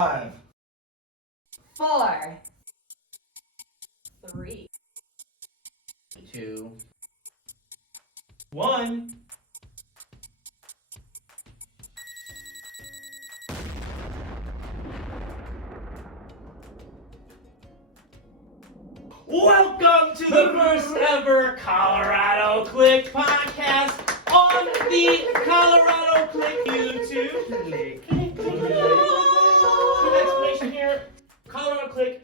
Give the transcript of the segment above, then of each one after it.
5, 4, 3, 2, 1. Welcome to the first ever Colorado Kliq podcast on the Colorado Kliq YouTube. Quick explanation here. Colorado Kliq,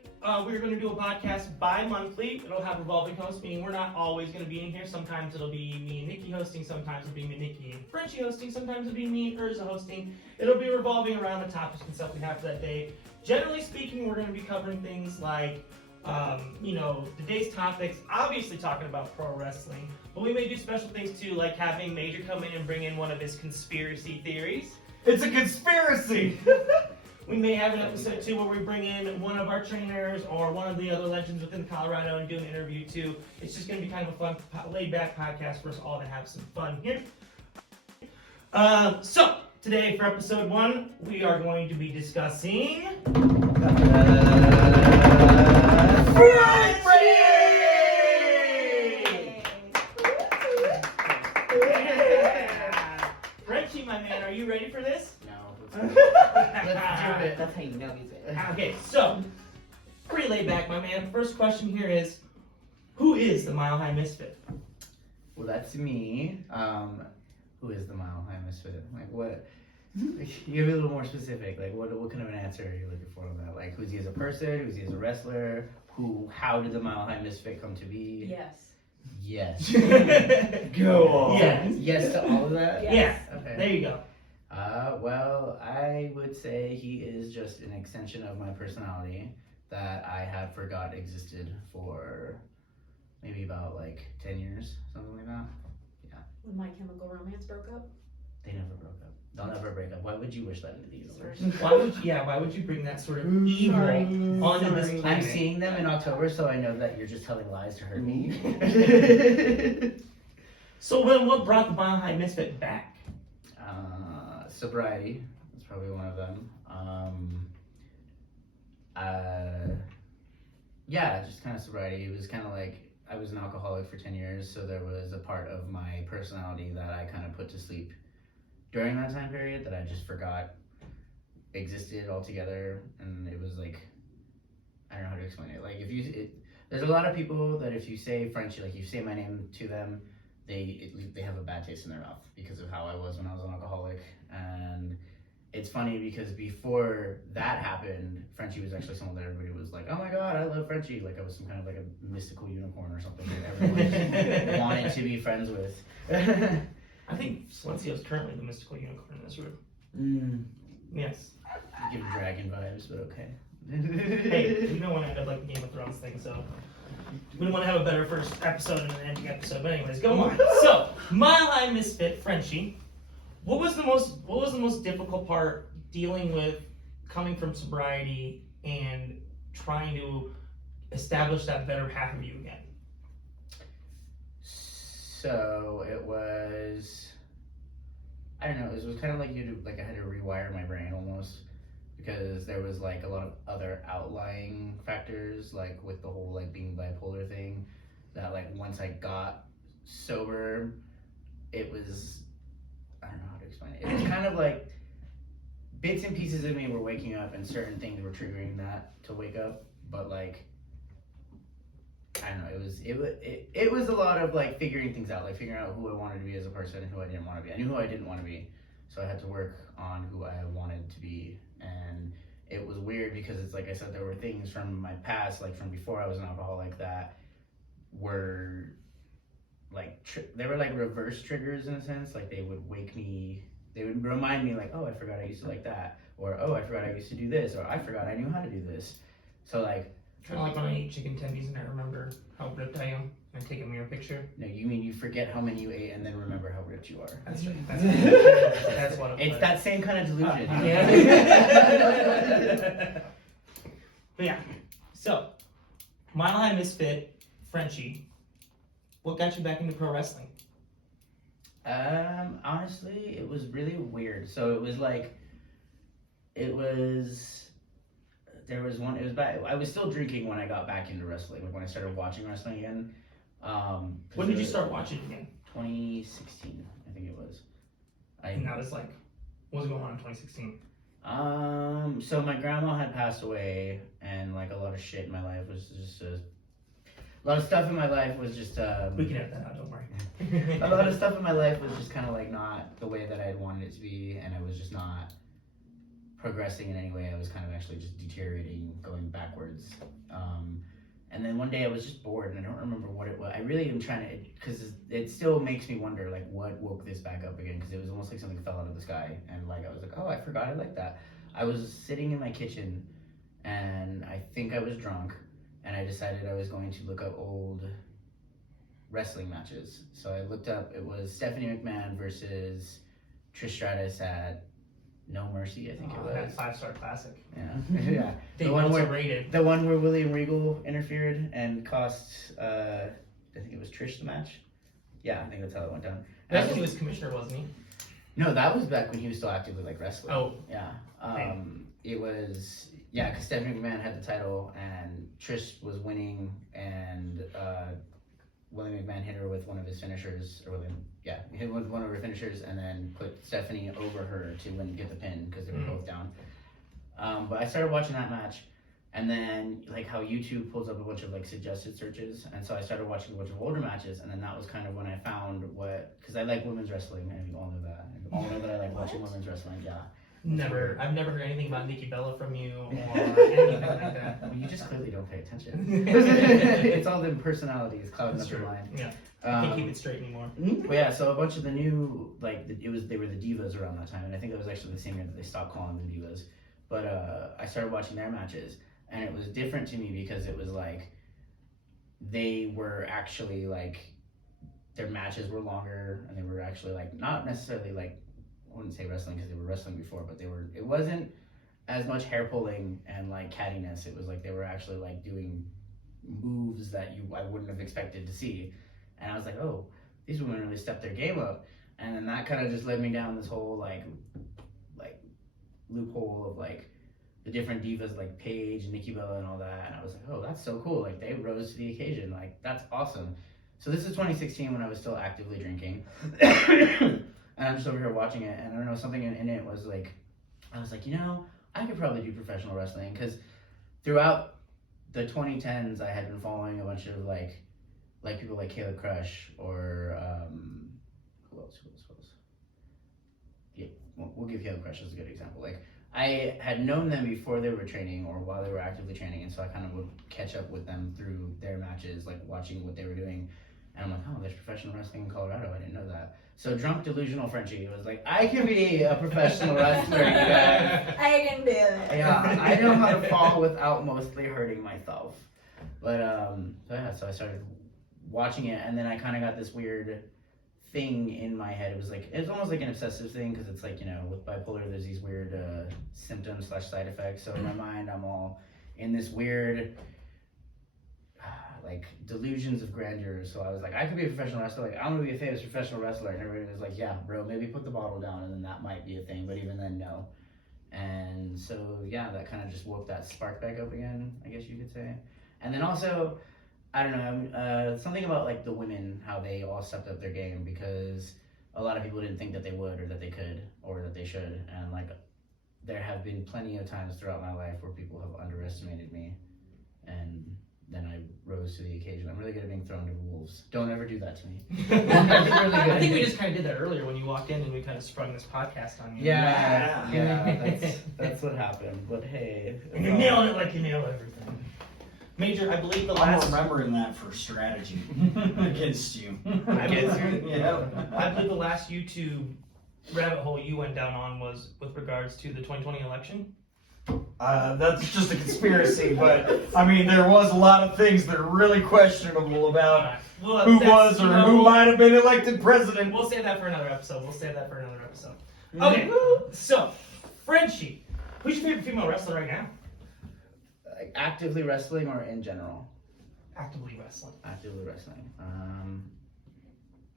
we're going to do a podcast bi-monthly. It'll have revolving hosts, meaning we're not always going to be in here. Sometimes it'll be me and Nikki hosting, sometimes it'll be me, Nikki, and Frenchie hosting, sometimes it'll be me and Urza hosting. It'll be revolving around the topics and stuff we have for that day. Generally speaking, we're going to be covering things like today's topics, obviously talking about pro wrestling, but we may do special things too, like having Major come in and bring in one of his conspiracy theories. It's a conspiracy! We may have an episode too where we bring in one of our trainers or one of the other legends within Colorado and do an interview too. It's just going to be kind of a fun, laid-back podcast for us all to have some fun here. So, today for episode 1, we are going to be discussing... Frenchie, my man, are you ready for this? No. Let's do it. That's how you know he's it. Okay, so, pretty laid back, my man. First question here is, who is the Mile High Misfit? Well, that's me. Who is the Mile High Misfit? Like, what? You're a little more specific. Like, what kind of an answer are you looking for on that? Like, who's he as a person? Who's he as a wrestler? How did the Mile High Misfit come to be? Yes. Yes. Go on. Yes. Yes to all of that? Yes. Okay. There you go. Well, I would say he is just an extension of my personality that I had forgot existed for maybe about 10 years, something like that. When My Chemical Romance broke up? They never broke up. They'll never break up. Why would you wish that into the universe? Why would you bring that sort of evil onto this planet? I'm seeing them in October, so I know that you're just telling lies to hurt me. So what brought the Mile High Misfit back? Sobriety. That's probably one of them. Just kind of sobriety. It was kind of like I was an alcoholic for 10 years, so there was a part of my personality that I kind of put to sleep during that time period that I just forgot existed altogether. And it was like, I don't know how to explain it. Like there's a lot of people that if you say Frenchie, like you say my name to them, they have a bad taste in their mouth because of how I was when I was an alcoholic. And it's funny because before that happened, Frenchie was actually someone that everybody was like, oh my god, I love Frenchie. Like I was some kind of like a mystical unicorn or something that everyone wanted to be friends with. I think Silencio is currently the mystical unicorn in this room. Yes. You give dragon vibes, but okay. Hey, we don't want to end up like the Game of Thrones thing, so we want to have a better first episode and an ending episode. But anyways, go on. So, Mile High Misfit, Frenchie. What was the most difficult part dealing with coming from sobriety and trying to establish that better half of you again? So it was, I don't know, it was kind of like I had to rewire my brain almost, because there was like a lot of other outlying factors, like with the whole like being bipolar thing, that like once I got sober, it was, I don't know how to explain it. It was kind of like bits and pieces of me were waking up and certain things were triggering that to wake up, but like, I don't know, it was a lot of like figuring things out, like figuring out who I wanted to be as a person and who I didn't want to be. I knew who I didn't want to be, so I had to work on who I wanted to be. And it was weird because it's like I said, there were things from my past, like from before I was an alcoholic, that were like they were like reverse triggers in a sense. Like they would remind me like, oh, I forgot I used to like that, or oh, I forgot I used to do this, or I forgot I knew how to do this. So like Kind of like when I eat chicken tendies and I remember how ripped I am and I take a mirror picture. No, you mean you forget how many you ate and then remember how ripped you are. That's right. That's what I'm It's that same kind of delusion. Yeah. But yeah, so Mile High Misfit, Frenchie, what got you back into pro wrestling? Honestly, it was really weird. So it was there was one. It was back. I was still drinking when I got back into wrestling. Like when I started watching wrestling again. When did you start watching again? 2016, I think it was. And that was like, what was going on in 2016? So my grandma had passed away, and like a lot of shit in my life was just a lot of stuff in my life was just. We can edit that out. Don't worry. A lot of stuff in my life was just kind of like not the way that I had wanted it to be, and I was just not progressing in any way. I was kind of actually just deteriorating, going backwards. And then one day I was just bored, and I don't remember what it was. I really am trying to, because it still makes me wonder, like, what woke this back up again? Because it was almost like something fell out of the sky, and like I was like, oh, I forgot I like that. I was sitting in my kitchen, and I think I was drunk, and I decided I was going to look up old wrestling matches. So I looked up. It was Stephanie McMahon versus Trish Stratus at No Mercy, I think it was. That 5-star classic. Yeah, yeah. The one where rated. The one where William Regal interfered and cost, I think it was Trish the match. Yeah, I think that's how it went down. That's when he was commissioner, wasn't he? No, that was back when he was still actively like wrestling. Oh. Yeah. It was, yeah, because Stephanie McMahon had the title and Trish was winning, and William McMahon hit her with one of his finishers, hit with one of her finishers, and then put Stephanie over her to get the pin because they were both down. But I started watching that match, and then like how YouTube pulls up a bunch of like suggested searches, and so I started watching a bunch of older matches, and then that was kind of when I found because I like women's wrestling, and you all know that. You all know that I like watching women's wrestling. Yeah. I've never heard anything about Nikki Bella from you or anything like that. Well, you just clearly don't pay attention. It's all the personalities clouding up your mind. Yeah. Can't keep it straight anymore. But yeah, so a bunch of the new they were the divas around that time, and I think it was actually the same year that they stopped calling them divas. But I started watching their matches, and it was different to me because it was like they were actually like their matches were longer, and they were actually like not necessarily like, I wouldn't say wrestling because they were wrestling before, but it wasn't as much hair pulling and like cattiness. It was like they were actually like doing moves that I wouldn't have expected to see. And I was like, oh, these women really stepped their game up. And then that kind of just led me down this whole like loophole of like the different divas like Paige, Nikki Bella, and all that. And I was like, oh, that's so cool. Like they rose to the occasion. Like that's awesome. So this is 2016 when I was still actively drinking. And I'm just over here watching it, and I don't know, something in it was like, I was like, I could probably do professional wrestling, because throughout the 2010s, I had been following a bunch of like people like Caleb Crush or who else? Yeah, we'll give Caleb Crush as a good example. Like I had known them before they were training or while they were actively training, and so I kind of would catch up with them through their matches, like watching what they were doing. And I'm like, oh, there's professional wrestling in Colorado. I didn't know that. So drunk delusional Frenchie was like, I can be a professional wrestler, you guys. I can do it. Yeah, I know how to fall without mostly hurting myself. But so I started watching it, and then I kind of got this weird thing in my head. It's almost like an obsessive thing, because it's like, with bipolar, there's these weird symptoms / side effects. So in my mind, I'm all in this weird like delusions of grandeur. So I was like, I could be a professional wrestler. Like, I'm gonna be a famous professional wrestler. And everybody was like, yeah, bro, maybe put the bottle down, and then that might be a thing. But even then, no. And so yeah, that kind of just woke that spark back up again, I guess you could say. And then also, I don't know, something about like the women, how they all stepped up their game, because a lot of people didn't think that they would, or that they could, or that they should. And like, there have been plenty of times throughout my life where people have underestimated me, and then I rose to the occasion. I'm really good at being thrown to wolves. Don't ever do that to me. I think we just kind of did that earlier when you walked in, and we kind of sprung this podcast on you. Yeah, that's what happened. But hey, You're nailing it like you nail everything. Major, I believe the I'm last. remembering that for strategy against you. I believe, Yeah. I believe the last YouTube rabbit hole you went down on was with regards to the 2020 election. That's just a conspiracy, but I mean, there was a lot of things that are really questionable about Well, who that's, was or who might have been elected president. We'll save that for another episode. Okay, so Frenchie, who's your favorite female wrestler right now? like actively wrestling or in general? Actively wrestling. Actively wrestling.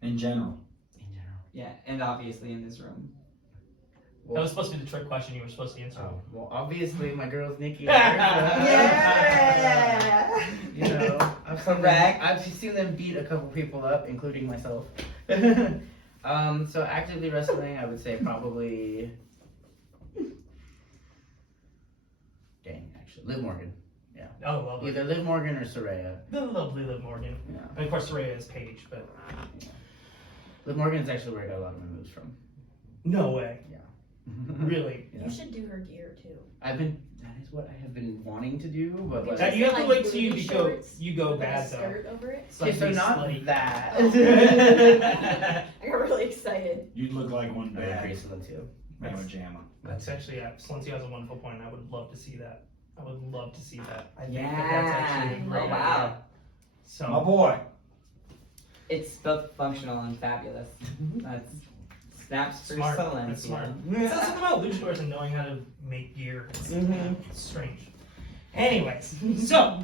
In general. In general. Yeah, and obviously in this room. That was supposed to be the trick question you were supposed to answer. Oh, well, obviously my girl's Nikki. Yeah. You know, I've seen them beat a couple people up, including myself. So actively wrestling, I would say probably. Dang, actually, Liv Morgan. Oh, lovely. Either Liv Morgan or Soraya. Lovely Liv Morgan. Yeah. And of course, Soraya is Paige, but. Liv Morgan is actually where I got a lot of my moves from. No way. Yeah. Really? You should do her gear too. That is what I have been wanting to do, but like. You have to Like wait till booty you shorts go with, like, a bad though. skirt over it. Okay, so not Slutty. that. I got really excited. You'd look like one I bad agree, too. mamma jamma. That's actually, Slenty has a wonderful point. I would love to see that. I would love to see that. I think Yeah. that's actually a great Oh, wow. So, My boy. It's both functional and fabulous. That's snaps for Smart. Solent. That's smart. It's something about luchadors and knowing how to make gear. It's, it's strange. Anyways, so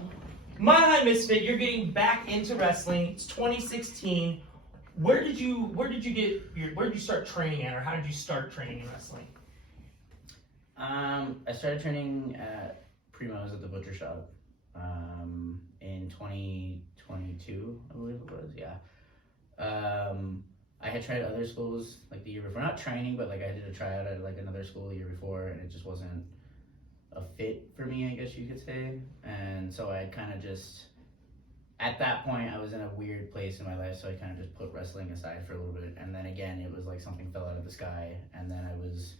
Mile High Misfit, you're getting back into wrestling. It's 2016. Where did you start training at, or how did you start training in wrestling? I started training at Primo's at the butcher shop in 2022, I believe it was. Yeah. I had tried other schools like the year before, not training, but like I did a tryout at like another school the year before, and it just wasn't a fit for me, I guess you could say. And so I kind of just, at that point, I was in a weird place in my life, so I kind of just put wrestling aside for a little bit. And then again, it was like something fell out of the sky, and then I was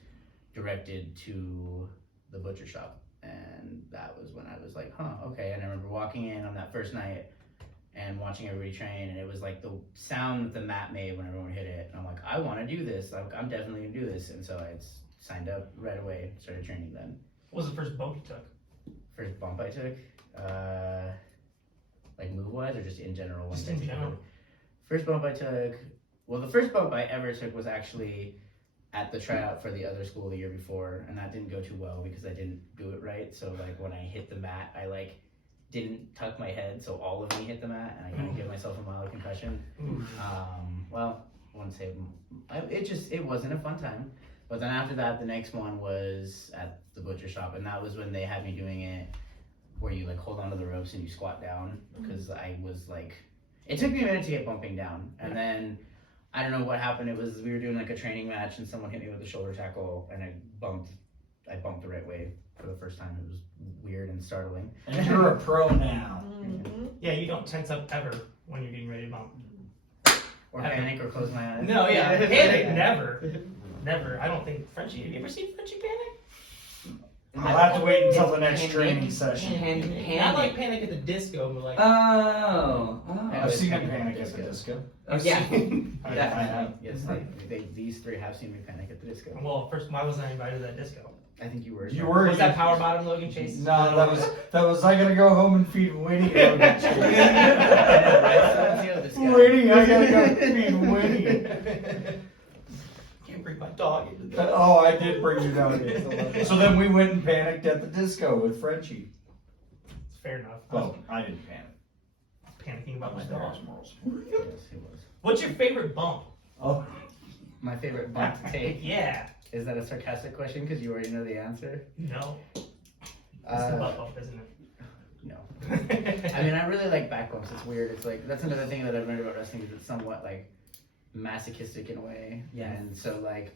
directed to the butcher shop, and that was when I was like, huh, okay. And I remember walking in on that first night and watching everybody train, and it was like the sound that the mat made when everyone hit it, and I'm like, I want to do this. I'm definitely gonna do this. And so I signed up right away, started training then. What was the first bump you took? First bump I took, like move wise or just in general? Just in general. First bump I took, well, the first bump I ever took was actually at the tryout for the other school the year before, and that didn't go too well because I didn't do it right. So like when I hit the mat, I like didn't tuck my head, so all of me hit the mat, and I kind of gave myself a mild concussion. Well, I wouldn't say it wasn't a fun time. But then after that, the next one was at the butcher shop, and that was when they had me doing it where you like hold onto the ropes and you squat down, because I was like, it took me a minute to get bumping down, and then I don't know what happened. It was, we were doing like a training match and someone hit me with a shoulder tackle, and I bumped the right way for the first time. It was weird and startling. And you're a pro now. Yeah, you don't tense up ever when you're getting ready to bump. Or panic or close my eyes. No, yeah, panic, never. Never. I don't think Frenchie. Have you ever seen Frenchie panic? I'll have to wait until the next training session. Not like Panic at the Disco, but like. Oh. I've seen him panic at the disco. Oh, yeah. I have. Yes, these three have seen me panic at the disco. Well, first, why wasn't I invited to that disco? I think you were. You were. Was that Power Bottom Logan Chase? No, that was I gotta go home and feed Winnie. Winnie, I gotta go feed Winnie. Can't bring my dog into this. Oh, I did bring you down here. So then we went and panicked at the disco with Frenchie. Fair enough. Well, I didn't panic. Panicking about my That dog. was moral support. Yes, he was. What's your favorite bump? Oh, My favorite bump to take. Yeah. Is that a sarcastic question because you already know the answer? No. It's the butt bump, isn't it? No. I mean, I really like back bumps. It's weird. It's like, that's another thing that I've learned about wrestling, is it's somewhat like masochistic in a way. Yeah. And so like,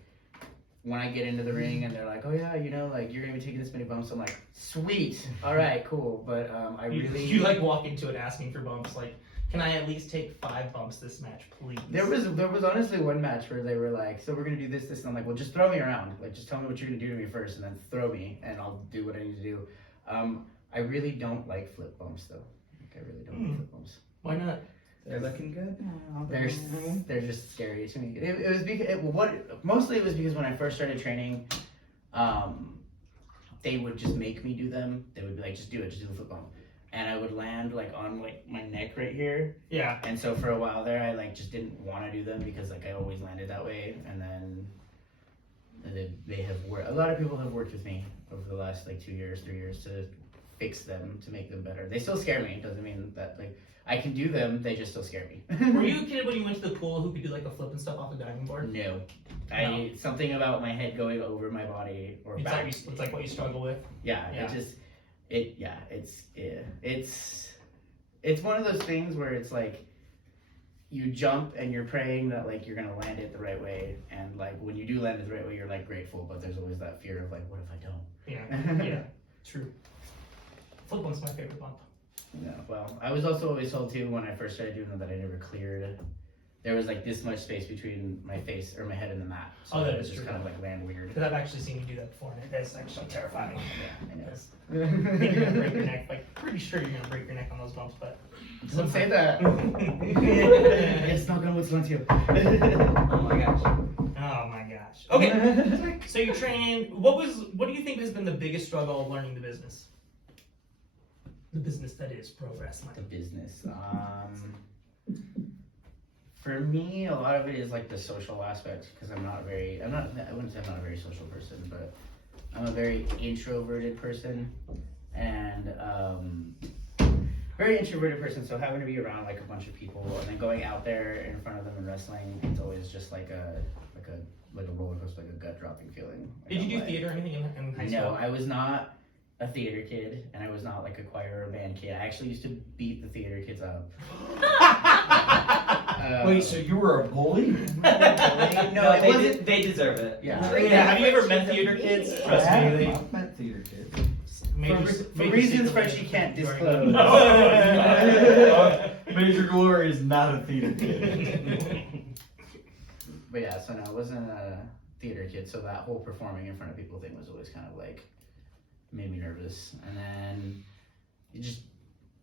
when I get into the ring and they're like, oh yeah, you know, like you're gonna be taking this many bumps, I'm like, sweet, all right, cool. But You like walk into it asking for bumps, like, can I at least take 5 bumps this match, please? There was honestly one match where they were like, so we're gonna do this, and I'm like, well, just throw me around. Like, just tell me what you're gonna do to me first, and then throw me, and I'll do what I need to do. I really don't like flip bumps though. Like, I really don't like flip bumps. Why not? They're looking good now. They're just scary to me. It was because mostly it was because when I first started training, they would just make me do them. They would be like, just do it, just do the flip bump. And I would land like on like my neck right here. Yeah. And so for a while there, I like just didn't want to do them because like I always landed that way. And then they have worked. A lot of people have worked with me over the last like 2 years, 3 years to fix them to make them better. They still scare me. It doesn't mean that like I can do them. They just still scare me. Were you a kid when you went to the pool who could do like a flip and stuff off the diving board? No. No. Something about my head going over my body or It's back. like, it's like what you struggle with. Yeah, Yeah. It's one of those things where it's like you jump and you're praying that like you're gonna land it the right way, and like when you do land it the right way, you're like grateful, but there's always that fear of like, what if I don't? Yeah, yeah, true. Flip one's my favorite bump. No, well, I was also always told too when I first started doing them that I never cleared. There was like this much space between my face or my head and the mat, so Oh, that it was is just true. kind of like land weird. Because I've actually seen you do that before, and it's actually terrifying. Yeah, I know. Because I think you're gonna break your neck. Like, pretty sure you're gonna break your neck on those bumps, but. Don't say that. It's not gonna what's going to. Oh my gosh. Oh my gosh. Okay, so you trained. What do you think has been the biggest struggle of learning the business? The business that is pro wrestling. The business. For me, a lot of it is like the social aspect because I wouldn't say I'm not a very social person, but I'm a very introverted person, and very introverted person. So having to be around like a bunch of people and then going out there in front of them and wrestling, it's always just like a roller coaster, like a gut dropping feeling. Did you do theater or anything in high school? No, I was not a theater kid, and I was not like a choir or band kid. I actually used to beat the theater kids up. Wait, so you were a bully? No, it wasn't. They deserve it. Yeah. Yeah, have you ever met theater kids? Trust me, they. I've met theater kids. For reasons Frenchie can't disclose. Major Glory is not a theater kid. But yeah, so no, I wasn't a theater kid, so that whole performing in front of people thing was always kind of like made me nervous. And then you just,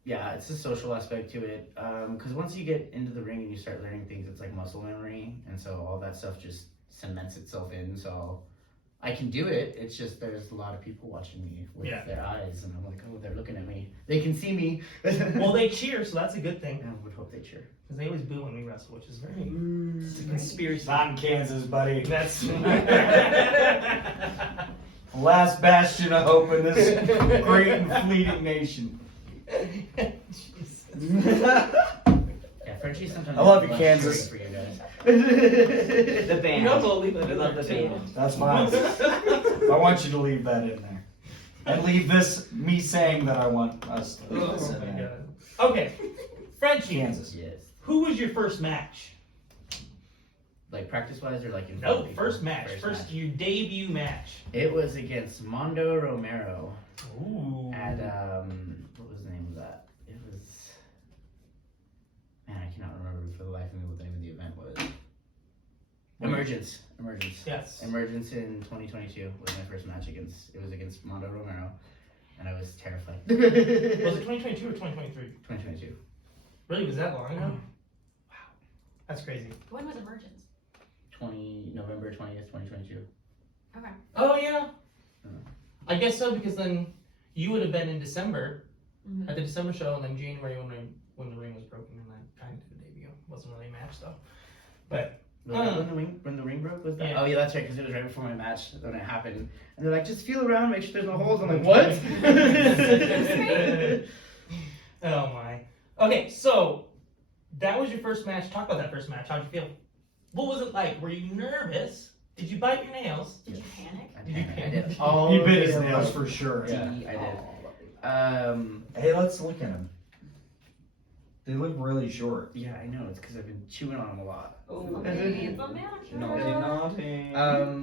yeah, it's a social aspect to it. Because once you get into the ring and you start learning things, it's like muscle memory, and so all that stuff just cements itself in. So I can do it. It's just there's a lot of people watching me with their eyes, and I'm like, oh, they're looking at me. They can see me. Well, they cheer, so that's a good thing. I would hope they cheer. Because they always boo when we wrestle, which is very. It's a conspiracy. Not in Kansas, buddy. That's. Last bastion of hope in this great and fleeting nation. Yeah, Frenchie sometimes. I love you, lunch Kansas. break for you guys. The band. You know, we'll leave it We in love there, the too. band. That's fine. I want you to leave that in there. And leave this, me saying that I want us to leave Oh this in my there. God. Okay, Frenchie, Kansas. Yes. who was your first match? Like practice wise or like in front No, of people? first match. First your debut match. It was against Mondo Romero Ooh. at what was the name of that? It was, man, I cannot remember for the life of me what the name of the event was. Emergence. Yes. Emergence in 2022 was my first match against Mondo Romero, and I was terrified. Was it 2022 or 2023? 2022. Really? Was that long ago? Wow. That's crazy. When was Emergence? November 20th, 2022. Okay. Oh, yeah. Oh. I guess so, because then you would have been in December Mhm. at the December show, and then January when the ring was broken, and I kind of did a debut. Wasn't really a match, though. But Was that when the ring broke? Was that? Yeah. Oh yeah, that's right. Because it was right before my match when it happened, and they're like, "Just feel around, make sure there's no holes." I'm like, "What?" Oh my. Okay, so that was your first match. Talk about that first match. How'd you feel? What was it like? Were you nervous? Did you bite your nails? Did you panic? I did. All He of bit it his nails was- for sure. Yeah, I did. Hey, let's look at them. They look really short. Yeah, I know. It's because I've been chewing on them a lot. Okay, it's a match. Naughty.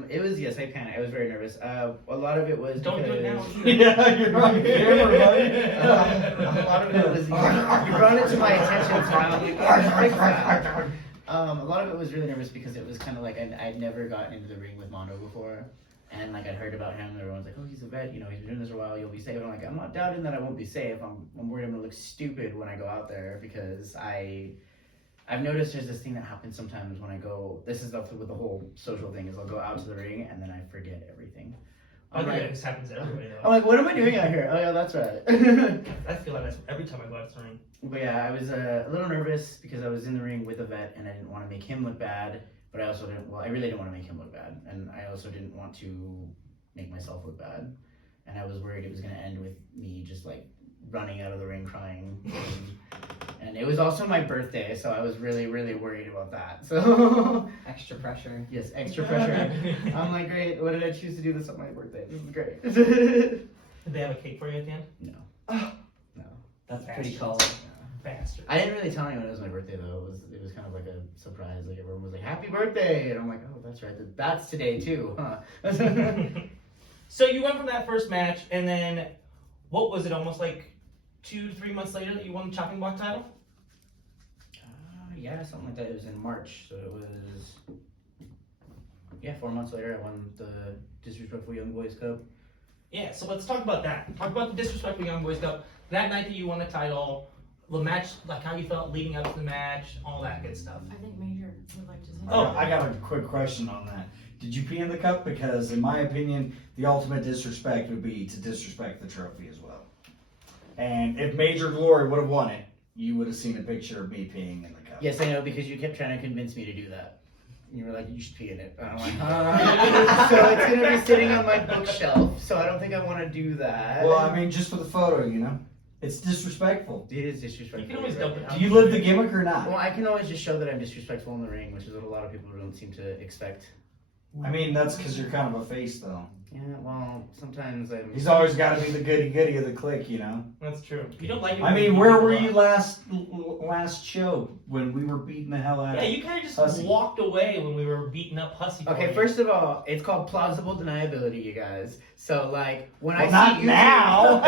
It was I panicked. I was very nervous. A lot of it was Don't do it now. because- Yeah, you're on camera, buddy. A lot of it was you brought it to my attention, so now you can fix that. A lot of it was really nervous because it was kind of like I'd never gotten into the ring with Mondo before, and like I'd heard about him. And everyone's like, "Oh, he's a vet. You know, he's been doing this for a while. You'll be safe." And I'm like, I'm not doubting that I won't be safe. I'm worried I'm gonna look stupid when I go out there because I've noticed there's this thing that happens sometimes when I go. This is with the whole social thing is I'll go out to the ring and then I forget everything. I think this happens everywhere, I'm though. like, what am I doing out here? Oh yeah, that's right. I feel like that's every time I go out to the ring. But yeah, I was a little nervous because I was in the ring with a vet and I didn't want to make him look bad, but I also didn't, well, I really didn't want to make him look bad, and I also didn't want to make myself look bad, and I was worried it was going to end with me just like running out of the ring crying. And it was also my birthday, so I was really, really worried about that. So Extra pressure. yes, extra pressure. I'm like, great, what did I choose to do this on my birthday? This is great. Did they have a cake for you at the end? No. Oh. No. That's Bastard. pretty cool. Bastard. I didn't really tell anyone it was my birthday though. It was kind of like a surprise. Like everyone was like, "Happy birthday!" And I'm like, "Oh, that's right. That's today too, huh?" So you went from that first match, and then what was it? Almost like 2 to 3 months later that you won the chopping block title. Yeah, something like that. It was in March, so it was 4 months later. I won the Disrespectful Young Boys Cup. Yeah. So let's talk about that. Talk about the Disrespectful Young Boys Cup. That night that you won the title, the match, like how you felt leading up to the match, all that good stuff. I think Major would like to say. Oh, I got a quick question on that. Did you pee in the cup? Because in my opinion, the ultimate disrespect would be to disrespect the trophy as well. And if Major Glory would have won it, you would have seen a picture of me peeing in the cup. Yes, I know, because you kept trying to convince me to do that. You were like, "You should pee in it." And I'm like, so it's gonna be sitting on my bookshelf, so I don't think I want to do that. Well, I mean, just for the photo, you know? It's disrespectful. It is disrespectful. You can always dump it out. Do you live the gimmick or not? Well, I can always just show that I'm disrespectful in the ring, which is what a lot of people don't seem to expect. I mean, that's because you're kind of a face, though. Yeah, well, sometimes I'm. He's always got to be the goody-goody of the clique, you know? That's true. You don't like it. I when mean, beat where people were up. you last show when we were beating the hell out Yeah, of you kind of just Hussy. walked away when we were beating up Hussy. for Okay, you. first of all, it's called plausible deniability, you guys. So, like, when Well, I not see you. now.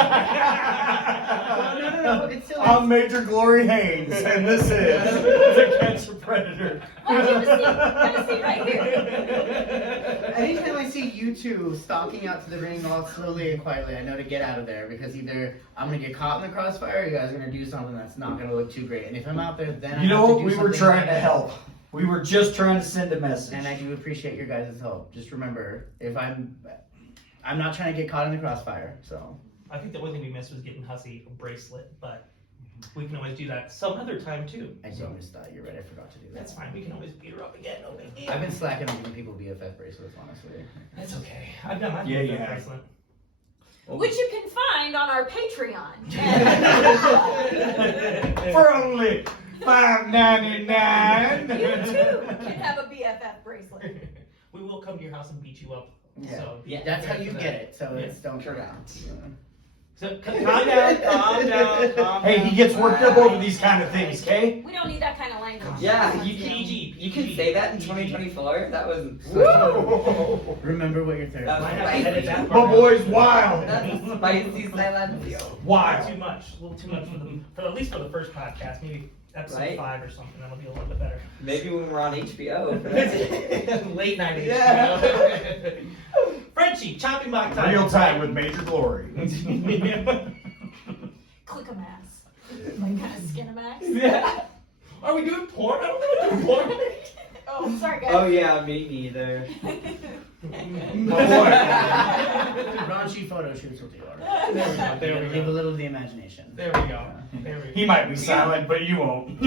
No, it's still. I'm Major Glory Haynes, and this is the Cancer Predator. Well, have a seat right here. Anytime I see you two stalking out to the ring all slowly and quietly, I know to get out of there, because either I'm gonna get caught in the crossfire, or you guys are gonna do something that's not gonna look too great. And if I'm out there, then I You know have to what? do We were something trying to that- help. We were just trying to send a message. And I do appreciate your guys' help. Just remember, if I'm not trying to get caught in the crossfire. So I think the only thing we missed was getting Hussy a bracelet, but we can always do that some other time too. I just missed that. You're right. I forgot to do that. That's fine. We can always beat her up again. No big deal. I've been slacking on giving people BFF bracelets, honestly. That's okay. I've done my Yeah, BFF you have. bracelet. Which you can find on our Patreon. For only $5.99. You too can have a BFF bracelet. We will come to your house and beat you up. Yeah. So Yeah, That's how prepared you for get that. it. So it's don't turn out. So calm down, calm down, calm Hey, down. he gets worked up over these kind of things, okay? We don't need that kind of language. Yeah, You PG. You can say that in 2024? That was. Remember what you're there. That Might was have to edit that My part out. boy's wild. That's spicy silencio. Too Wild. much. A little too much for at least for the first podcast. Maybe episode Right? 5 or something. That'll be a little bit better. Maybe when we're on HBO. Late night. Yeah. HBO. Frenchie, chopping block time. Real time with Major Glory. Click-a-mass. Like kind of skin-a-mass. Yeah. Are we doing porn? I don't know what doing porn. Oh, sorry guys. Oh yeah, me neither. Raunchy photo shoots will do. There we Leave a go. little to the imagination. There we go. There we go. He might be silent, but you won't.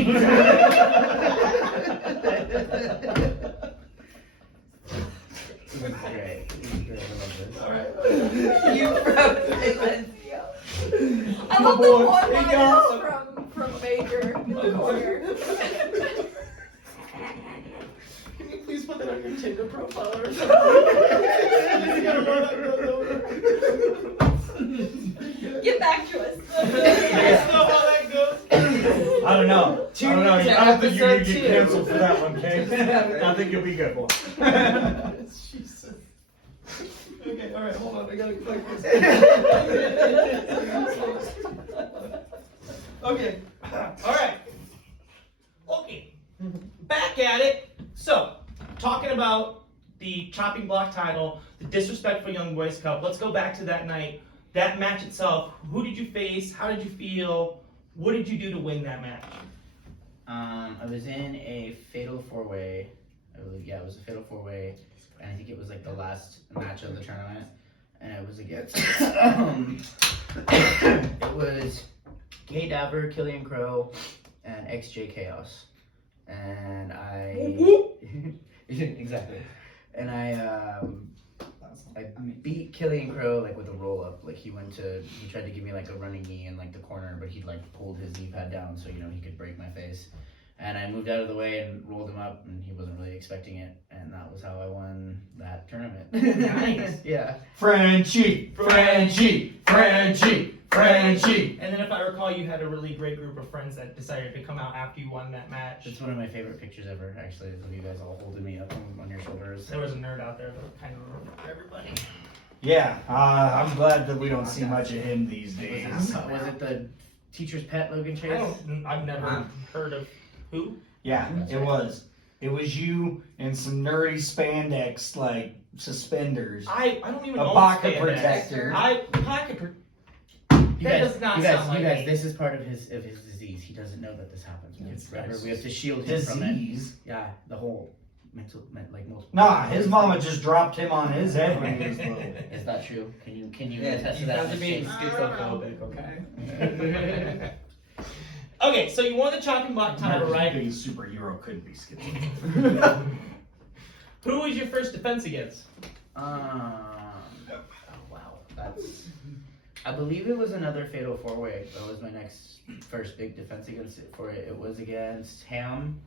This is great. This is great. I love this. All right. You from silencio. I love the one-liners from Major in the corner. Can you please put that on your Tinder profile or Get back to us. Let's know how that goes. I don't know. I don't know. I don't think you're gonna get Episode 2. canceled for that one, Kay. I think you'll be good. Jesus. Okay, all right, hold on. I gotta click this. Okay. All right. Okay. Back at it. So, talking about the chopping block title, the Disrespectful Young Boys Cup. Let's go back to that night. That match itself. Who did you face? How did you feel? What did you do to win that match? I was in a fatal 4-way. I believe, yeah, it was a fatal 4-way, and I think it was like the last match of the tournament, and it was against. It was Gay Dabber, Killian Crow, and XJ Chaos, and I. Exactly, and I I beat Killian Crow like with a roll up. Like he tried to give me like a running knee in like the corner, but he like pulled his knee pad down so he could break my face. And I moved out of the way and rolled him up, and he wasn't really expecting it, and that was how I won that tournament. Nice. Yeah. Frenchie. And then if I recall, you had a really great group of friends that decided to come out after you won that match. It's one of my favorite pictures ever, actually, of you guys all holding me up on your shoulders. There was a nerd out there that kind of ruined it for everybody. Yeah, I'm glad that we don't see much of him these days. Was it the teacher's pet, Logan Chase? I've never heard of who. Yeah, it was. It was you and some nerdy spandex like suspenders. I don't even A own pocket spandex. protector. You That guys, does not you sound guys, like you guys, me. this is part of his disease. He doesn't know that this happens. That's We have to shield him from it. Disease. Yeah, the whole like multiple. Nah, his mama just dropped him on his head when he was little. Is that true? Can you Yeah, attest to you that? guys are being Chase? schizophobic, okay? Okay, so you won the chopping block title, right? Being a superhero couldn't be schizophrenic. Who was your first defense against? Oh wow, I believe it was another fatal 4-way. That was my first big defense against it. It was against Ham,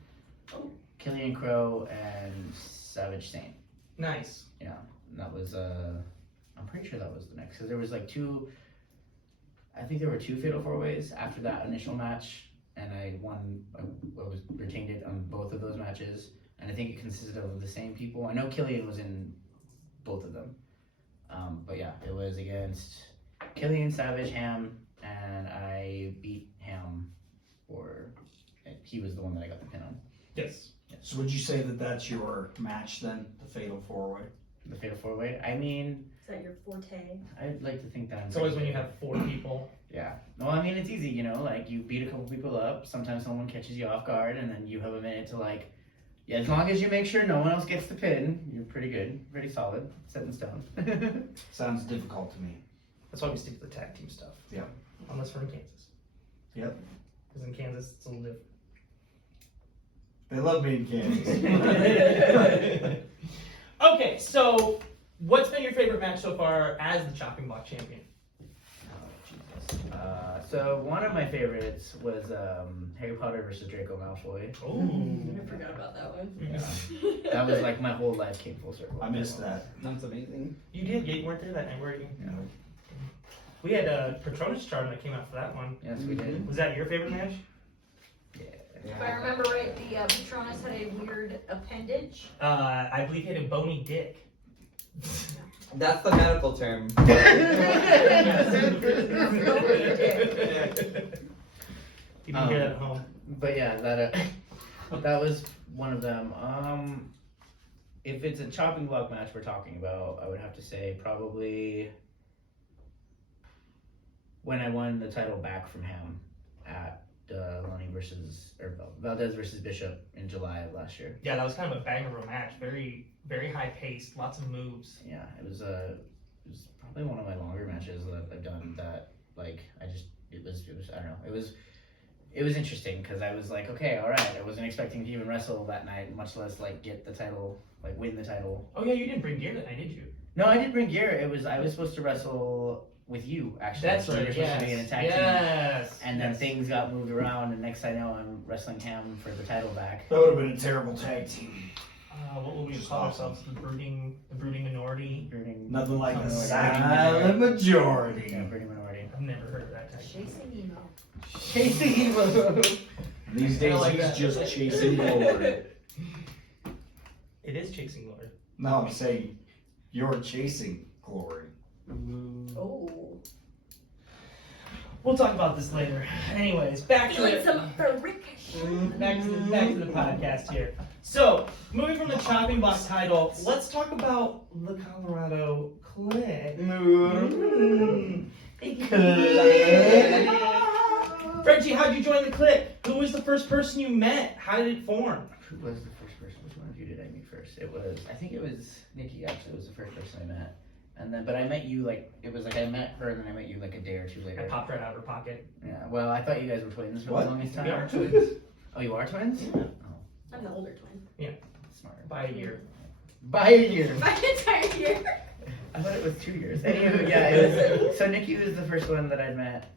Killian Crow, and Savage Saint. Nice. Yeah, that was I'm pretty sure that was the next, because there was like two. I think there were 2 fatal 4-ways after that initial match, and I won. I was retained it on both of those matches, and I think it consisted of the same people. I know Killian was in both of them, but yeah, it was against Killian, Savage, Ham, and I beat Ham, and he was the one that I got the pin on. Yes. So would you say that that's your match then, the fatal 4-way? The fatal 4-way. I mean, Is that your forte? I'd like to think that. It's always when you have 4 people. Yeah. Well, I mean, it's easy, like you beat a couple people up. Sometimes someone catches you off guard, and then you have a minute to like. Yeah, as long as you make sure no one else gets the pin, you're pretty good, pretty solid, set in stone. Sounds difficult to me. That's why we stick to the tag team stuff. Yeah. Unless we're in Kansas. Yep. Because in Kansas, it's a little different. They love being Kansas. Okay, so what's been your favorite match so far as the chopping block champion? So one of my favorites was Harry Potter versus Draco Malfoy. Oh, I forgot about that one. Yeah. That was like my whole life came full circle. I missed that. That's amazing. you did. You weren't there that night, were you? Yeah. We had a Patronus charm that came out for that one. Yes, we did. Was that your favorite match? If I remember right, the Patronus had a weird appendage. I believe he had a bony dick. That's the medical term. You can hear that at home. But yeah, that was one of them. If it's a chopping block match we're talking about, I would have to say probably when I won the title back from Ham at Valdez versus Bishop in July of last year. Yeah, that was kind of a banger of a match. Very, very high paced, lots of moves. Yeah, it was probably one of my longer matches that I've done. That it was I don't know, it was interesting because I was like, okay, all right, I wasn't expecting to even wrestle that night, much less like get the title, like win the title. Oh yeah, you didn't bring gear that night, did you? No, I didn't bring gear. I was supposed to wrestle with you actually. That's We were right. supposed to be in a tag team. Yes. And then things got moved around, and next I know I'm wrestling Ham for the title back. That would have been a terrible tag team. What would we call ourselves? The brooding minority. Nothing like the Minority. silent majority. Yeah, brooding minority. I've never heard of that tag team. Chasing emo. Chasing Evo. These days, I like he's that. just chasing glory. It is chasing glory. No, I'm saying you're chasing glory. Oh. We'll talk about this later. Anyways, back to Feeling it. some friction. Back to the podcast here. So, moving from the chopping block title, let's talk about the Colorado Kliq. Frenchie, how'd you join the Kliq? Who was the first person you met? How did it form? Who was the first person? Which one of you did I meet first? I think it was Nikki actually was the first person I met. And then, but I met you I met her and then I met you like a day or two I later. popped right out of her pocket. Yeah, well, I thought you guys were twins for What? the longest time. We are twins. Oh, you are twins? Yeah. I'm the older twin. Smart. By a year. By a year. My entire year. I thought it was 2 years. Anyway, yeah, it was, so Nikki was the first one that I met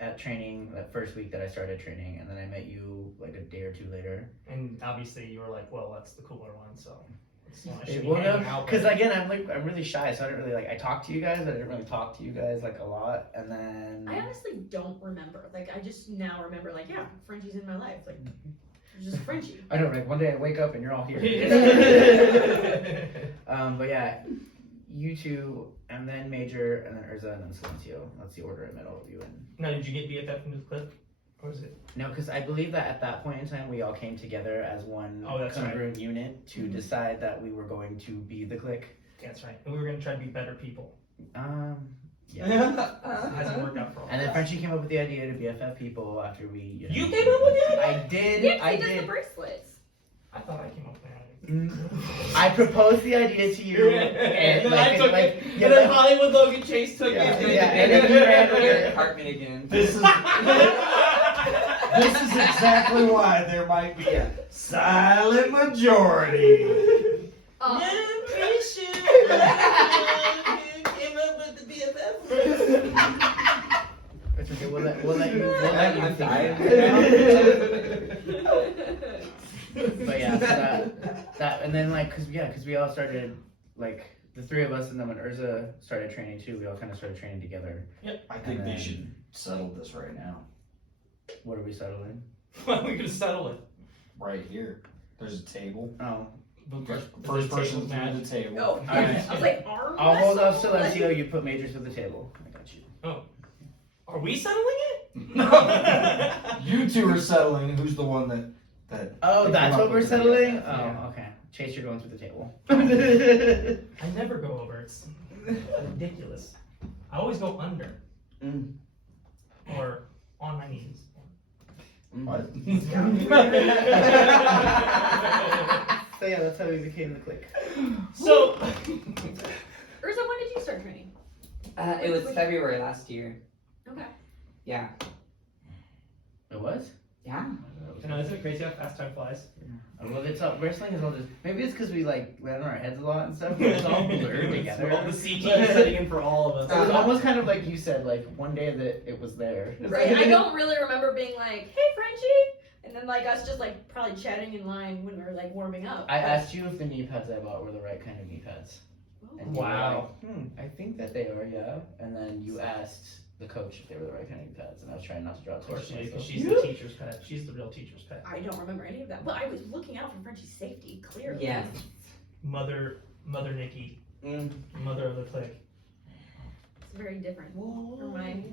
at training, that first week that I started training, and then I met you like a day or two later. And obviously you were like, well, that's the cooler one, so. Well, no, because again, I'm really shy, so I don't really I talk to you guys, but I didn't really talk to you guys like a lot, and then. I honestly don't remember. Like, I just now remember, like, yeah, Frenchie's in my life. Like, it's just Frenchie. I know, like one day I wake up and you're all here. But yeah, you two, and then Major, and then Urza, and then Silencio. That's the order I met all of you in. Now, did you get BFF into the clip? Or was it? No, because I believe that at that point in time, we all came together as one That's congruent unit to decide that we were going to be the Kliq. That's right. And we were going to try to be better people. Yeah. Hasn't worked out for all And then of us. Frenchie came up with the idea to BFF people after we. You came up with it? I did. Yeah, I he does the did. bracelets. I thought I came up with that. I proposed the idea to you, and then like, I took like, it, yeah, and then like- Hollywood Logan Chase took Yeah, it. yeah, and then you ran with it. Apartment again. This is this is exactly why there might be a silent majority. I'm pretty sure you came up with the BFF. It's okay, we'll let you I'm think sorry. about it. But yeah, so that and then like cause we all started like the three of us, and then when Urza started training too, we all kind of started training together. I think And they then- should settle this right now. What are we settling? Why are we gonna settle it? Right here. There's a table. Oh, First person through match. the table. Oh, Alright. I was like, arm I'll hold off wrestle? Silencio. You put Majors to the table. I got you. Are we settling it? No. You two are settling who's the one that Oh, they that's came what up we're with the settling. BFF, Oh, yeah. okay. Chase, you're going through the table. I never go over. It's ridiculous. I always go under Mm. or on my knees. What? So yeah, that's how we became the Kliq. So, Urza, when did you start training? It was February last year. Okay. Yeah. It was? Yeah. you know, isn't it crazy how fast time flies? Well, it's all, wrestling is all just, maybe it's because we like land on our heads a lot and stuff, but it's all blurred together. All the CG is setting in for all of It was us. almost kind of like you said, like one day that it was there. Right. I don't really remember being like, hey, Frenchie. And then like us just like probably chatting in line when we were like warming up. I asked you if the knee pads I bought were the right kind of knee pads. And you were Wow. like, I think that they are, yeah. And then you asked the coach if they were the right kind of knee pads, and I was trying not to draw Of course attention she is, to 'cause myself. she's the teacher's pet. She's the real teacher's pet. I don't remember any of that. But I was looking out for Frenchie's safety, clearly. Yes. Mother Nikki, Mm. mother of the Kliq. It's very different from mine.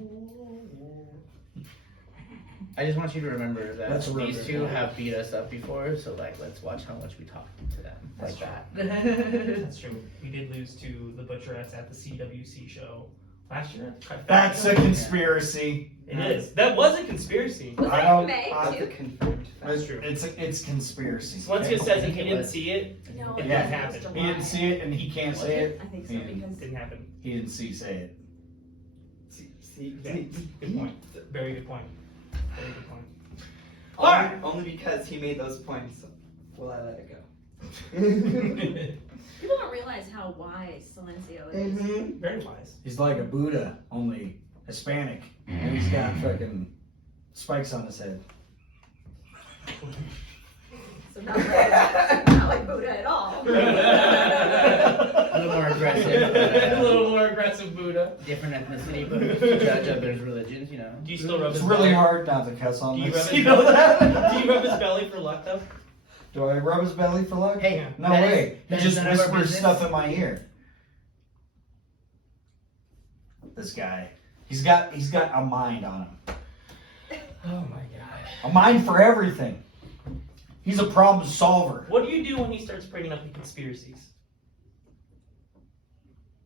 I just want you to remember that Let's remember these two that. have beat us up before, so like let's watch how much we talk to them That's like That's true. We did lose to the Butcherettes at the CWC show last year. That's a conspiracy. It is. That was a conspiracy. Was I that don't- in May, I- too? Confirmed. That's true. It's conspiracy. Valencia says I if think he it didn't was. see it, No, It it didn't was happen. July. He didn't see it and he can't say it. I think so, Yeah. because it didn't happen. He didn't say it. Yeah, good point. Very good point. Very good point. Only because he made those points will I let it go. people don't realize how wise Silencio is. Very wise. He's like a Buddha, only Hispanic, and he's got fucking spikes on his head. So not like Buddha at all. A little more aggressive. A little more aggressive Buddha. Different ethnicity, but to judge other religions, you know. Do you still rub It's his really belly? hard not to cuss on Do you this. rub You his know belly? that? Do you rub his belly for luck though? Do I rub his belly for luck? Hey, No that is- way. that He is just none of our whispers business. stuff in my ear. This guy. He's got a mind on him. Oh my gosh. A mind for everything. He's a problem solver. What do you do when he starts bringing up the conspiracies?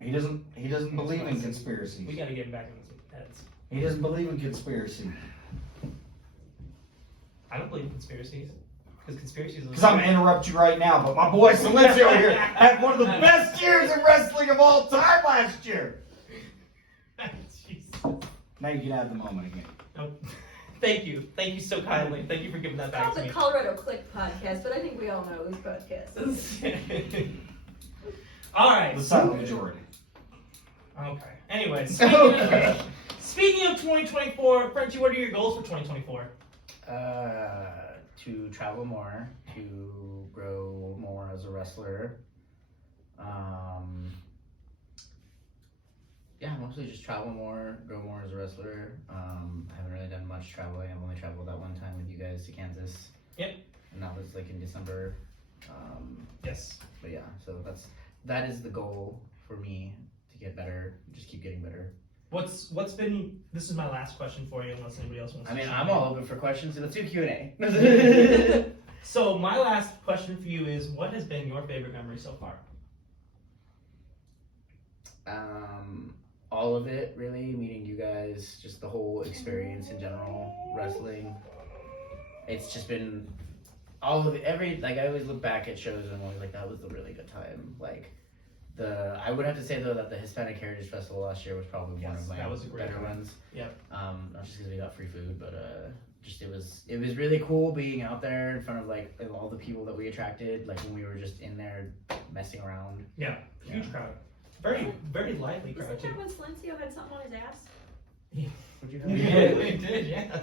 He doesn't believe in conspiracies. We gotta get him back in his heads. He doesn't believe in conspiracy. I don't believe in conspiracies. Because conspiracies are Because I'm gonna interrupt you right now, but my boy Silencio here had one of the best years in wrestling of all time last year. Jesus. Now you can have the moment again. Nope. Thank you. Thank you so kindly. Thank you for giving that It's back called to the me. Colorado Kliq podcast, but I think we all know whose podcast is. All right. The silent majority. Okay. Anyways, Okay. speaking of 2024, Frenchie, what are your goals for 2024? To travel more, to grow more as a wrestler. Yeah, mostly just travel more, grow more as a wrestler. I haven't really done much traveling. I've only traveled that one time with you guys to Kansas. Yep. And that was like in December. Yes. But yeah, so that is the goal for me, to get better, just keep getting better. What's been? This is my last question for you, unless anybody else wants. I mean, to I'm chime in. all open for questions, so let's do Q&A. So my last question for you is, what has been your favorite memory so far? All of it, really, meeting you guys, just the whole experience in general, wrestling. It's just been all of it, I always look back at shows and I'm always like, that was a really good time. Like, I would have to say though that the Hispanic Heritage Festival last year was probably one Yes, of my that was a great better one. ones. Yep. Not just because we got free food, but just it was really cool being out there in front of like all the people that we attracted, like when we were just in there messing around. Yeah. Huge crowd. Very, very lively crowd Isn't too. that when Silencio had something on his ass? Would you We have? did, yeah.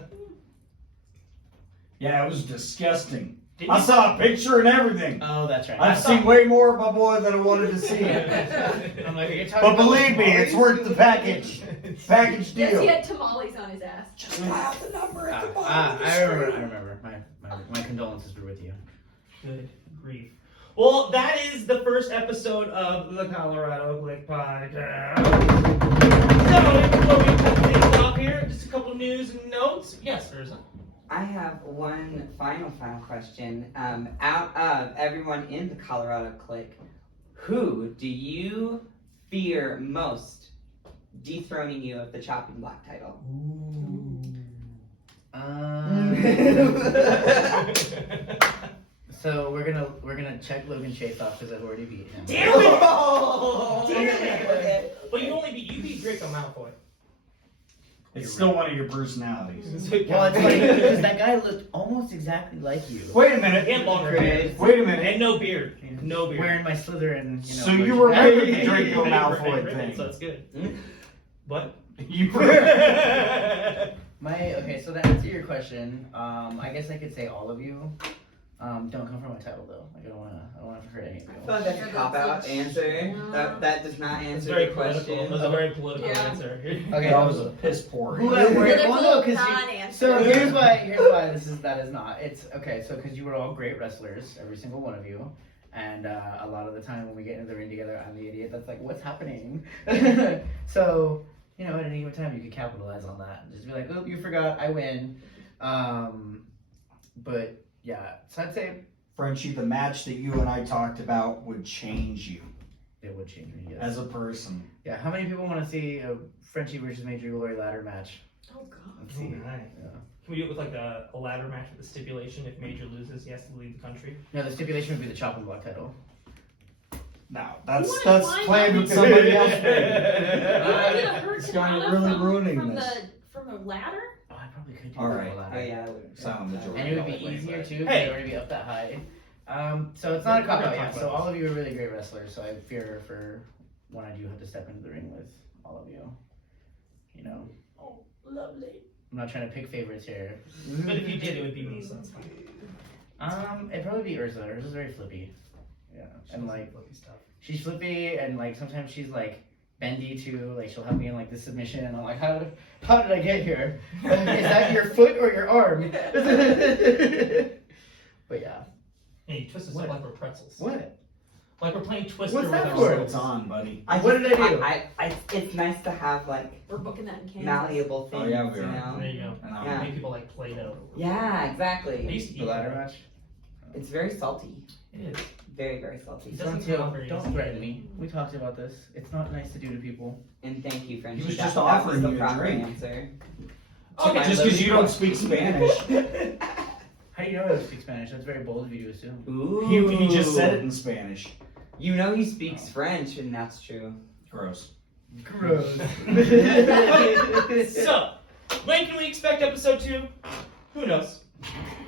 Yeah, it was disgusting. Did I you- saw a picture and everything. Oh, that's right. I've seen way more of my boy than I wanted to see. I'm like, are you talking But about believe me, it's worth the package. Package Yes, he deal. had tamales on his ass. Just laugh the number at the bottom. I remember. My condolences were with you. Good grief. Well, that is the first episode of the Colorado Kliq podcast. So, before we cut things off here, just a couple news and notes. Yes, Urza. I have one final question. Out of everyone in the Colorado Kliq, who do you fear most dethroning you of the chopping block title? So we're gonna check Logan Chase off because I've already beat him. Damn it! Damn it! Okay. Well, you beat Draco Malfoy. It's still one of your personalities. Well, it's funny because that guy looked almost exactly like you. Wait a minute. And longer hair. Wait a minute. And no beard. No beard. Wearing my Slytherin, So you were version. with the Draco Malfoy Right, thing. so it's good. Hmm? What? You were. Okay, so to answer your question, I guess I could say all of you. Don't come for my title though. Like I don't wanna hurt any of I you. feel like that's a cop-out answer. That does not It's answer very the political. It question. was a very political Yeah. answer. Okay, That was a piss poor. Who I worry. Well, no, because non-answer. so here's why that is not. It's okay. So because you were all great wrestlers, every single one of you, and a lot of the time when we get into the ring together, I'm the idiot that's like, what's happening? So at any given time you could capitalize on that and just be like, oh, you forgot, I win. But yeah, so I'd say Frenchie, the match that you and I talked about would change you it would change me. Yes. as a person. Yeah, how many people want to see a Frenchie versus Major Glory ladder match? Oh god. Let's Oh, see. nice. Yeah. Can we do it with like a ladder match with a stipulation? If Major loses, he has to leave the country. No, the stipulation would be the chopping block title. No, You that's wanna climb planned up with and- somebody else. You're baby. gonna hurt This guy Tanana really from, ruining from this. from a ladder? Oh, I probably could do All that right. on a Oh ladder. yeah. Silent majority. And it would be easier too, because Hey. I'd already be up that high. So it's not a We're cop gonna out talk yet. about So this. all of you are really great wrestlers. So I fear for when I do have to step into the ring with all of you. Oh, lovely. I'm not trying to pick favorites here. But if you did, it would be me, so that's fine. It'd probably be Urza. Urza's very flippy. Yeah, and like she's flippy, and like sometimes she's like bendy too. Like she'll have me in like the submission, and I'm like, how did I get here? Is that your foot or your arm? But yeah. Hey, you twist us up like we're pretzels. What? Like we're playing Twister What's with that our for? souls. It's on, buddy. What did I do? It's nice to have like We're booking that in Kansas. malleable Oh, things, yeah, we you are. know? There you go. And Yeah. Make people like Play-Doh. Yeah, I exactly. used to eat The ladder that. match? It's very salty. It is. Very, very salty. It doesn't Don't sound very easy. threaten me. We talked about this. It's not nice to do to people. And thank you, Frenchie. He was That- just that offering was the you a proper drink. answer. Okay. Just because you don't speak Spanish. How do you know I don't speak Spanish? That's very bold of you to assume. Ooh. He just said it in Spanish. You know he speaks French, and that's true. Gross. Gross. So, when can we expect episode 2? Who knows?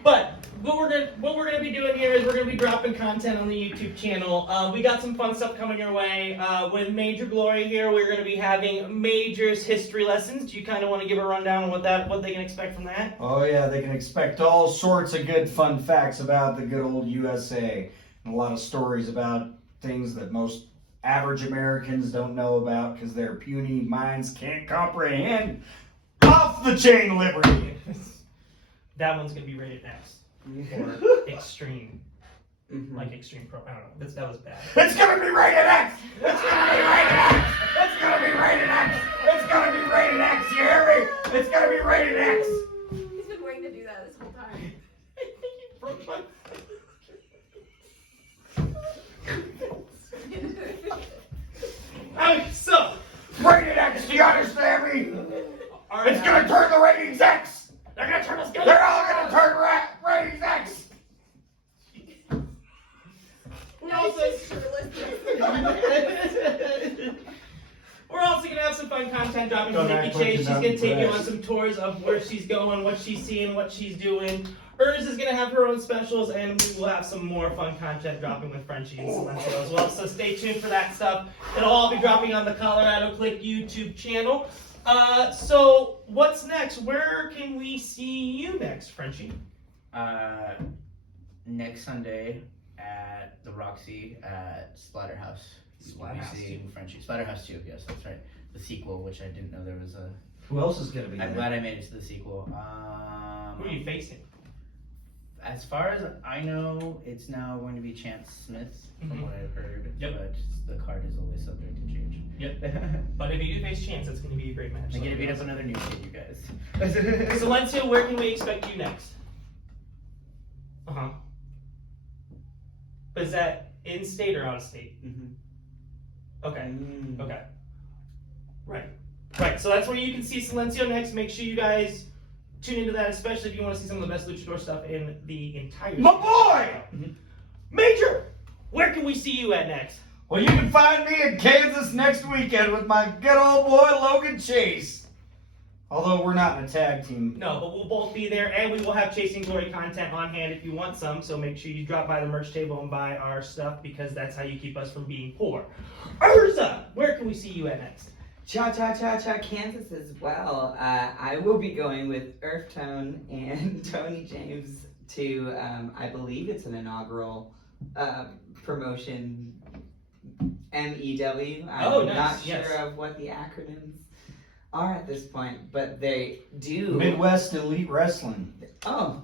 But what we're gonna be doing here is we're gonna be dropping content on the YouTube channel. We got some fun stuff coming your way. With Major Glory here, we're gonna be having Major's history lessons. Do you kind of want to give a rundown on what they can expect from that? Oh yeah, they can expect all sorts of good fun facts about the good old USA, and a lot of stories about things that most average Americans don't know about because their puny minds can't comprehend. Off the chain liberty. That one's gonna be rated X or extreme, like extreme pro. I don't know. That was bad. It's gonna be rated X. It's gonna be rated X. It's gonna be rated X. It's gonna be rated X. You hear me? It's gonna be rated X. He's been waiting to do that this whole time. I think you broke my. Okay, so Rated X. Do you understand me? all right, It's gonna turn the ratings X. they're gonna turn us good. They're all gonna turn ratings X. No, he's shirtless. We're also gonna have some fun content dropping from Don't Nikki act like Chase. you're She's not gonna take you on impressed. some tours of where she's going, what she's seeing, what she's doing. Hers is gonna have her own specials, and we will have some more fun content dropping with Frenchie and Silencio as well. So stay tuned for that stuff. It'll all be dropping on the Colorado Kliq YouTube channel. So what's next? Where can we see you next, Frenchie? Next Sunday at the Roxy at Splatterhouse. Splatterhouse We'll be seeing Frenchie. Splatterhouse 2, yes, that's right. The sequel, which I didn't know there was a. Who else is gonna be I'm there? glad I made it to the sequel. Who are you facing? As far as I know, it's now going to be Chance Smith, from what I've heard. Yep. But the card is always subject to change. Yep. But if you do face Chance, it's gonna be a great match. I'm gonna beat up another new kid, you guys. Silencio, where can we expect you next? Is that in state or out of state? Mhm. Okay. Okay. Right. So that's where you can see Silencio next. Make sure you guys tune into that, especially if you want to see some of the best luchador stuff in the entire. My boy! Major, where can we see you at next? Well, you can find me in Kansas next weekend with my good old boy Logan Chase. Although we're not in a tag team. No, but we'll both be there, and we will have Chasing Glory content on hand if you want some. So make sure you drop by the merch table and buy our stuff because that's how you keep us from being poor. Urza, where can we see you at next? Cha Kansas as well. I will be going with Earthtone and Tony James to, I believe it's an inaugural promotion, MEW. I'm Nice, not yes. sure of what the acronyms are at this point, but they do. Midwest Elite Wrestling. Oh,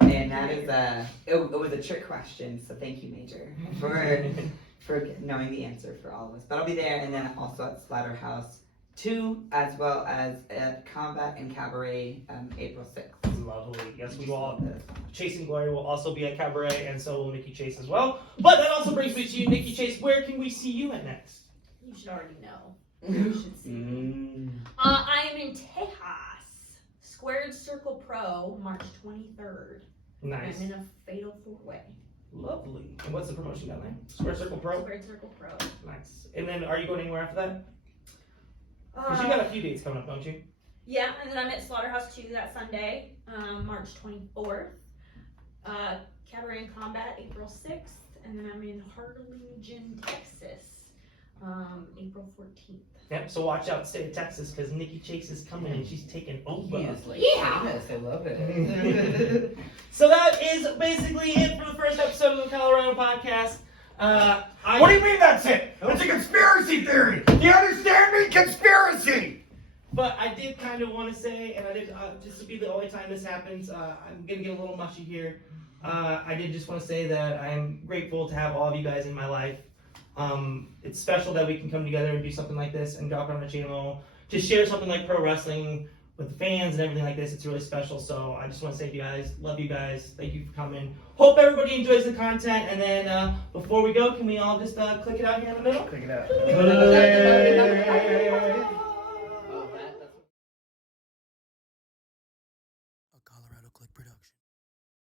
and that is it was a trick question, so thank you, Major, for knowing the answer for all of us. But I'll be there, and then also at Splatterhouse 2, as well as at Combat and Cabaret, April 6th. Lovely. Yes, we will. Chasing Glory will also be at Cabaret, and so will Nikki Chase as well. But that also brings me to you, Nikki Chase. Where can we see you at next? You should already know. You should see. I am in Tejas, Squared Circle Pro, March 23rd. Nice. I'm in a fatal 4-way. Lovely. And what's the promotion down there? Square Circle Pro? Squared Circle Pro. Nice. And then are you going anywhere after that? Because you got a few dates coming up, don't you? Yeah, and then I'm at Slaughterhouse 2 that Sunday, March 24th. Cabaret and Combat, April 6th. And then I'm in Harlingen, Texas, April 14th. Yep, so watch out, state of Texas, because Nikki Chase is coming and she's taking over. He is like Yeah. famous. I love it. So that is basically it for the first episode of the Colorado podcast. What do you mean that's it? It's a conspiracy theory. Do you understand me? Conspiracy. But I did kind of want to say, and I did, just to be the only time this happens, I'm going to get a little mushy here. I did just want to say that I'm grateful to have all of you guys in my life. It's special that we can come together and do something like this and drop it on the channel to share something like pro wrestling with the fans and everything like this. It's really special. So I just want to say to you guys, love you guys. Thank you for coming. Hope everybody enjoys the content. And then before we go, can we all just click it out here in the middle? Check it out. A Colorado Kliq production.